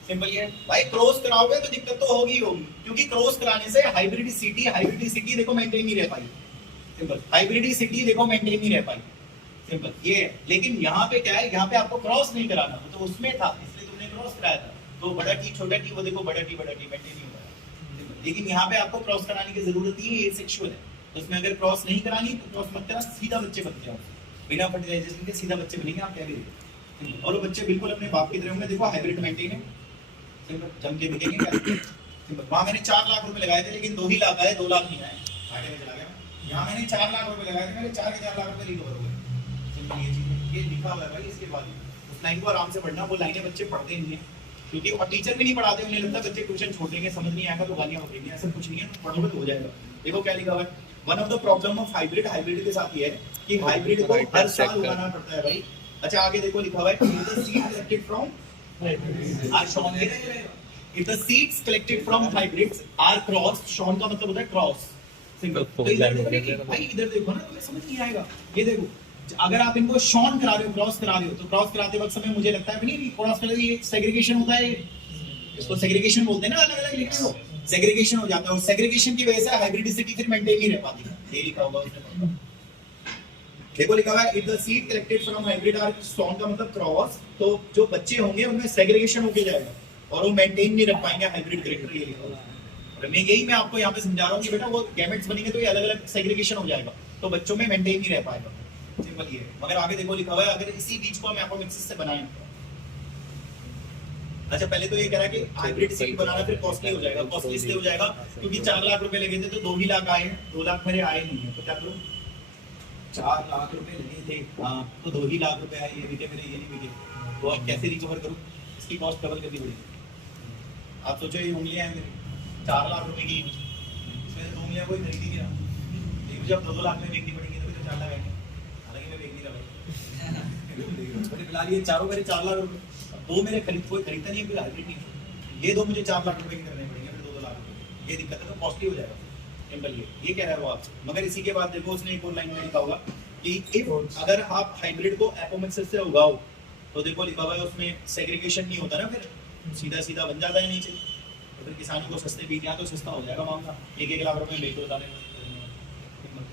सिंपल। ये भाई क्रॉस कराओगे तो दिक्कत तो होगी ही होगी, क्योंकि क्रॉस कराने से हाइब्रिडिसिटी देखो मेंटेन नहीं रह पाई। सिंपल। हाइब्रिडिसिटी देखो मेंटेन नहीं रह पाई। सिंपल ये है। लेकिन यहाँ पे क्या है, यहाँ पे आपको क्रॉस नहीं कराना, तो उसमें था इसलिए तुमने क्रॉस कराया था, तो बड़ा टी छोटा टी, वो देखो बड़ा टी मेंटेन नहीं हो रहा। लेकिन यहाँ पे आपको क्रॉस कराने की जरूरत ही है, एसेक्सुअल है, तो उसमें अगर क्रॉस नहीं करानी तो क्रॉस मत करा, सीधा बच्चे बनते जाओ, बिना फर्टिलाइजेशन के सीधा बच्चे बनेंगे, आप कह भी देखो। और वो बच्चे बिल्कुल अपने बाप की तरह होंगे, देखो हाइब्रिड मेंटेन है, जम के बिकेंगे क्या। वहाँ मैंने 4 लाख रुपए लगाए थे, लेकिन 2 ही लाख आए, 2 लाख नहीं आए, घाटे में चला गया। यहाँ मैंने 4 लाख रुपए लगाए थे, मेरे 4 के 4 लाख रुपए रिकवर हो गए। सिंपल ये चीज है, ये लिखा हुआ है भाई। इसके बाद उस लाइन को आराम से पढ़ना, वो लाइनें बच्चे पढ़ते नहीं है, क्योंकि और टीचर भी नहीं पढ़ाते, उन्हें लगता है बच्चे ट्यूशन छोड़ देंगे, समझ नहीं आएगा तो गालियां बकेंगे, ऐसा कुछ नहीं है, पढ़ोगे तो हो जाएगा। देखो क्या लिखा हुआ है, one of the problem of hybrid के साथ ये है कि हाइब्रिड को हर साल उगाना पड़ता है भाई। अच्छा आगे देखो लिखा हुआ है, seed collected from are sown, if the seeds collected from hybrids are crossed, sown का मतलब होता है क्रॉस। सिंपल। तो इधर देखो भाई, इधर देखो ना, तुम्हें समझ नहीं आएगा। ये देखो, अगर आप इनको शॉन करा रहे हो, क्रॉस करा रहे हो, तो क्रॉस कराते वक्त समय मुझे लगता है नहीं क्रॉस कराते ये सेग्रीगेशन होता है, इसको सेग्रीगेशन बोलते हैं ना, अलग अलग लिखने को सेग्रीगेशन हो जाता है, और सेग्रीगेशन की वजह से हाइब्रिडिसिटी फिर मेंटेन नहीं रह पाती। ये लिखा होगा उसने, देखो लिखा हुआ है if the seed collected from hybrid are sown का मतलब क्रॉस, तो जो बच्चे होंगे उनमें सेग्रीगेशन होके जाएगा और वो मेंटेन नहीं रख पाएंगे हाइब्रिड कैरेक्टर। ये लिखा हुआ है, और मैं आपको यहाँ पे समझा रहा हूँ कि बेटा वो गैमेट्स बनेंगे तो ये अलग अलग सेग्रीगेशन हो जाएगा, तो बच्चों में मेंटेन नहीं रह पाएगा। सिंपल ये है। मगर आगे देखो लिखा हुआ है, अगर इसी बीज को हम एपोमिक्सिस से बनाएं, अच्छा पहले तो ये कह रहा है कि हाइब्रिड सीड बनाना फिर कॉस्टली हो जाएगा। कॉस्टली इसलिए हो जाएगा क्योंकि 4 लाख रुपए लगे थे, तो 2 ही लाख आए, 2 लाख मेरे आए नहीं है, तो क्या करूं, 4 लाख रुपए लगे थे, हाँ तो 2 ही लाख रुपए आए, ये बिके मेरे, ये नहीं बिके, तो अब कैसे रिकवर करूं, इसकी कॉस्ट डबल करनी पड़ेगी। आप सोचो ये उंगलियां हैं मेरी 4 लाख रुपए की, इसमें 2 उंगलियां कोई खरीदी नहीं रहा, लेकिन जब 2 लाख में बेचनी पड़ेगी तो 4 लाख आएंगे, हालांकि मैं बेच नहीं रहा भाई फिलहाल ये चारों मेरे 4 लाख रुपए, 2 मेरे कोई खरीदता नहीं है, फिर हाइब्रिड नहीं, ये 2 मुझे 4 लाख रुपए के करने पड़ेंगे, फिर 2 लाख रुपए, ये दिक्कत है, तो कॉस्टली हो जाएगा। सिंपल ये कह रहा है वो आपसे। मगर इसी के बाद देखो उसने एक और लाइन में लिखा होगा कि इफ अगर आप हाइब्रिड को एपोमिक्सिस से उगाओ, तो देखो लिखा हुआ है उसमें सेग्रीगेशन नहीं होता ना, फिर सीधा सीधा बन जाता है नीचे, तो फिर किसानों को सस्ते बीज यहाँ तो सस्ता हो जाएगा मामला, 1-1 लाख रुपए बेच दो साले।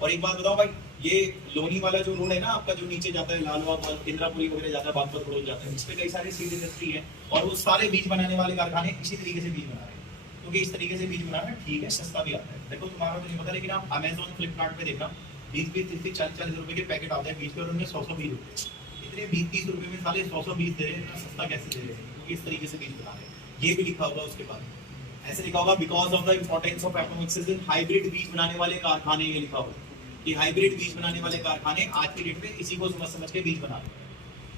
और एक बात बताओ भाई, ये लोनी वाला जो रोड है ना आपका, जो नीचे जाता है लालबाग और इंद्रापुरी वगैरह जाता है, बागपत रोड जाता है, इस पे कई सारे सीड इंडस्ट्री है, और वो सारे बीज बनाने वाले कारखाने इसी तरीके से बीज बना रहे हैं, क्योंकि इस तरीके से बीज बनाना ठीक है, सस्ता भी आता है। देखो तुम्हारा तो नहीं पता, लेकिन आप अमेजोन फ्लिपकार्ट पे देखना 20-20, 30-40 रुपए के पैकेट आते हैं बीज के, और उनमें 100 बीज होते हैं, इतने 20-30 रुपए में साले 100 बीज दे रहे हैं, इतना सस्ता कैसे दे रहे हैं, क्योंकि इस तरीके से बीज बना रहे हैं। ये भी लिखा होगा उसके बाद, ऐसे लिखा होगा because of the importance of apomixis in hybrid बीज बनाने वाले कारखाने, ये लिखा होगा कि हाइब्रिड बीज बनाने वाले कारखाने आज की डेट में इसी को समझ के बीज बना रहे हैं।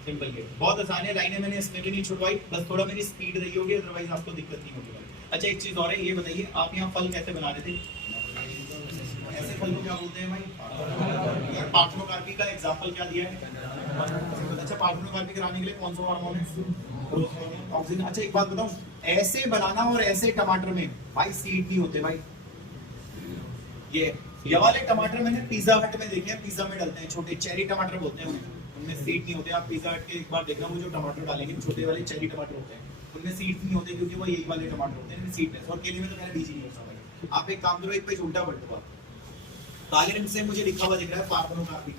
सिंपल ये बहुत आसान है, लाइनें मैंने इसमें भी नहीं छुड़वाई, बस थोड़ा मेरी स्पीड रही होगी, अदरवाइज आपको दिक्कत नहीं होगी। अच्छा एक चीज और है, ये बताइए आप यहाँ फल कैसे बना रहे थे, ऐसे फल को क्या बोलते हैं भाई, पार्थेनोकार्पी का एग्जांपल क्या दिया है। अच्छा पार्थेनोकार्पी कराने के लिए कौन सा हार्मोन है, ऑक्सीजन। अच्छा एक बात बताऊं, ऐसे बनाना और ऐसे टमाटर में भाई सीड नहीं होते भाई, ये वाले टमाटर मैंने पिज्जा हट में देखे हैं, पिज्जा में डालते हैं, छोटे चेरी टमाटर बोलते हैं उनमें सीड नहीं होते। आप पिज्जा हट के एक बार देखना, वो जो टमाटर डालेंगे छोटे वाले चेरी टमाटर होते हैं, उनमें सीड नहीं होते, क्योंकि वो यही वाले टमाटर होते हैं सीडलेस, और केले में तो खैर बीज ही नहीं होता भाई। आप एक काम करो, एक पेज उल्टा पलट दो, काले रंग से मुझे लिखा हुआ दिख रहा है पार्थेनोकार्पी,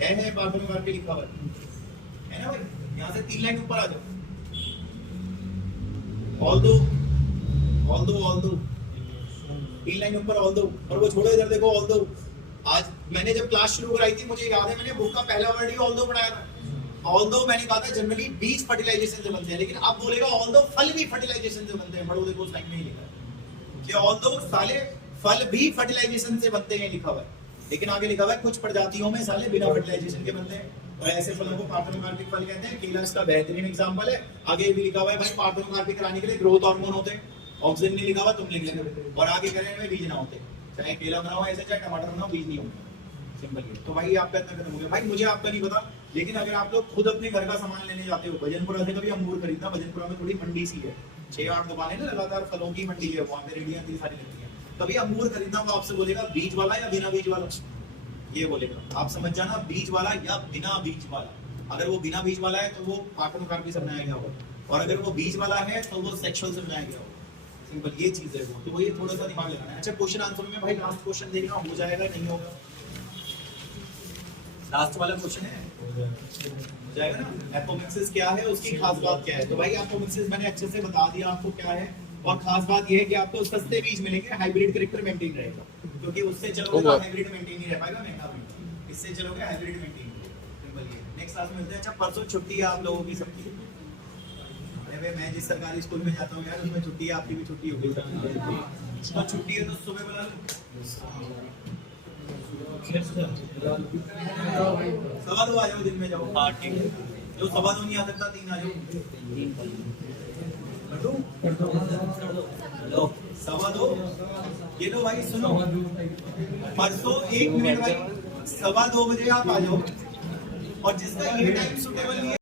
है पार्थेनोकार्पी लिखा हुआ है ना भाई, यहाँ से 3 लाइन ऊपर आ जाओ, ऑल्दो 3 लाइन ऊपर ऑल्दो, और वो छोड़ो इधर देखो ऑल्दो। आज मैंने जब क्लास शुरू कराई थी, मुझे याद है मैंने बुक का पहला वर्ड ही ऑल्दो पढ़ाया था। ऑल्दो मैंने कहा था जनरली बीज फर्टिलाइजेशन से बनते हैं, लेकिन अब बोलेगा ऑल्दो फल भी फर्टिलाइजेशन से बनते हैं, बड़ो देखो उस लाइन में ही लिखा है कि ऑल्दो साले फल भी फर्टिलाइजेशन से बनते हैं लिखा हुआ है, लेकिन आगे लिखा हुआ है कुछ प्रजातियों में साले बिना फर्टिलाइजेशन के बनते हैं, और ऐसे फलों को पार्थेनोकार्पिक फल कहते हैं। केला इसका बेहतरीन एग्जांपल है। आगे भी लिखा हुआ है भाई पार्थेनोकार्पिक कराने के लिए ग्रोथ हार्मोन होते हैं, ऑक्सीजन नहीं लिखा हुआ तुम लिख लेना, और आगे करें में बीज ना होते, चाहे केला बनाओ ऐसे चाहे टमाटर बनाओ बीज नहीं होते। सिंपल है। तो भाई आपका इतना खत्म हो गया। भाई मुझे आपका नहीं पता, लेकिन अगर आप लोग खुद अपने घर का सामान लेने जाते हो, भजनपुरा से कभी अंगूर खरीदना, भजनपुरा में थोड़ी मंडी सी है, 6-8 दुकानें ना लगातार फलों की मंडी है, वहाँ पे रेडियां इतनी सारी लगती है। कभी अंगूर खरीदना वो आपसे बोलेगा बीज वाला या बिना बीज वाला, ये बोलेगा। आप समझ जाना बीज वाला या बिना बीज वाला। अगर वो बिना बीज वाला है तो वो कार्टून काट के समझाया गया होगा, और अगर वो बीज वाला है तो वो सेक्सुअल समझाया गया होगा। सिंपल ये चीज है वो, तो वही थोड़ा सा दिमाग लगाना है। अच्छा क्वेश्चन आंसर में भाई लास्ट क्वेश्चन देखना, हो जाएगा नहीं होगा? लास्ट वाला क्वेश्चन है, हो जाएगा ना। एपोमिक्सिस क्या है, उसकी खास बात क्या है? तो भाई एपोमिक्सिस मैंने अच्छे से बता दिया आपको क्या है, और खास बात ये है कि आपको सस्ते बीज मिलेंगे, हाइब्रिड करेक्टर मेंटेन रहेगा, क्योंकि उससे चलोगे तो हाइब्रिड मेंटेन नहीं रह पाएगा, महंगा भी। इससे चलोगे हाइब्रिड मेंटेन। सिंपल ये। नेक्स्ट क्लास में मिलते हैं। अच्छा परसों छुट्टी है आप लोगों की सबकी? अरे भाई मैं जिस सरकारी स्कूल में जाता हूँ यार, उसमें छुट्टी है, आपकी भी छुट्टी होगी। तो छुट्टी है तो सुबह बुला लो, 2:15 आ जाओ, दिन में जाओ। हाँ ठीक है, जो 2:15 नहीं आ सकता 3 आ जाओ। 2:15 ये लो भाई सुनो, परसों 1 मिनट भाई 2:15 बजे आप आ जाओ, और जिसका ये टाइम सुटेबल नहीं है